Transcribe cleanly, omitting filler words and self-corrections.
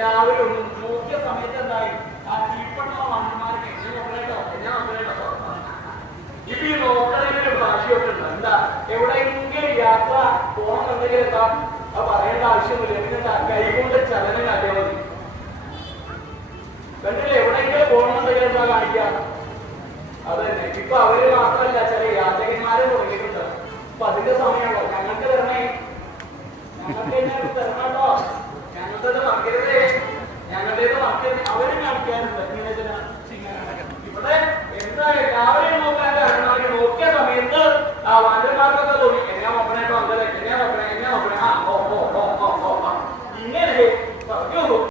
എല്ലാവരും ഒന്ന് നോക്കിയ സമയത്ത് എന്തായി ആ കീഴ്പ്പെട്ട മണ്ണന്മാർക്ക് ഇപ്പൊ ഈ നോക്കണതിനൊരു ഭാഷയൊക്കെ ഉണ്ട്. എന്താ എവിടെയെങ്കിലും യാത്ര പോകണമെന്നുണ്ടെങ്കിൽ എന്താ അത് പറയേണ്ട ആവശ്യമൊന്നുമില്ല. പിന്നെ കൈകൊണ്ട് ചലനം കാട്ടിയാൽ മതി. കണ്ടില്ലേ എവിടെയെങ്കിലും പോകണമെന്നുണ്ടെങ്കിൽ എന്താ കാണിക്കുക